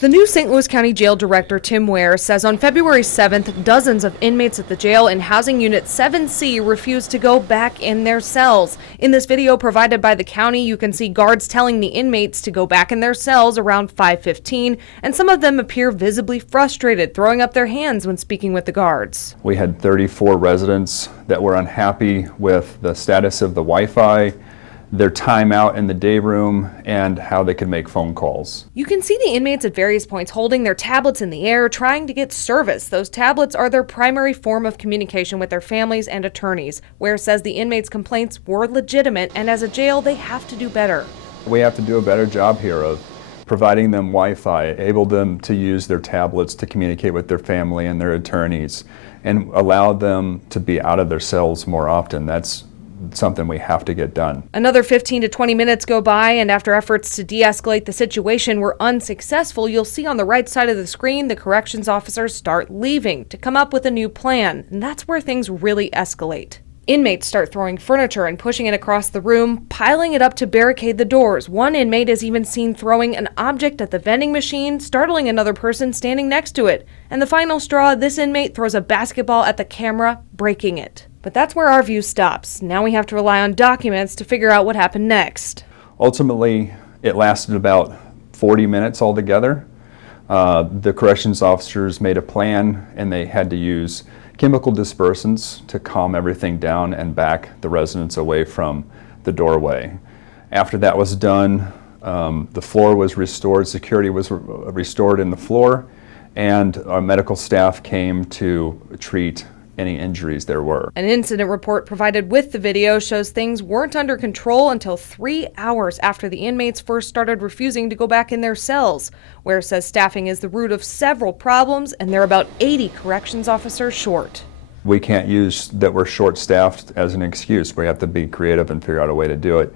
The new St. Louis County Jail Director Tim Ware says on February 7th, dozens of inmates at the jail in Housing Unit 7C refused to go back in their cells. In this video provided by the county, you can see guards telling the inmates to go back in their cells around 5:15, and some of them appear visibly frustrated, throwing up their hands when speaking with the guards. We had 34 residents that were unhappy with the status of the Wi-Fi, their time out in the day room, and how they could make phone calls. You can see the inmates at various points holding their tablets in the air, trying to get service. Those tablets are their primary form of communication with their families and attorneys. Ware says the inmates' complaints were legitimate, and as a jail, they have to do better. We have to do a better job here of providing them Wi-Fi, able them to use their tablets to communicate with their family and their attorneys, and allow them to be out of their cells more often. That's something we have to get done. Another 15 to 20 minutes go by, and after efforts to de-escalate the situation were unsuccessful, you'll see on the right side of the screen the corrections officers start leaving to come up with a new plan, and that's where things really escalate. Inmates start throwing furniture and pushing it across the room, piling it up to barricade the doors. One inmate is even seen throwing an object at the vending machine, startling another person standing next to it. And the final straw, this inmate throws a basketball at the camera, breaking it. But that's where our view stops. Now we have to rely on documents to figure out what happened next. Ultimately, it lasted about 40 minutes altogether. The corrections officers made a plan, and they had to use chemical dispersants to calm everything down and back the residents away from the doorway. After that was done, the floor was restored, security was restored in the floor, and our medical staff came to treat any injuries there were. An incident report provided with the video shows things weren't under control until 3 hours after the inmates first started refusing to go back in their cells. Ware says staffing is the root of several problems, and they're about 80 corrections officers short. We can't use that we're short-staffed as an excuse. We have to be creative and figure out a way to do it.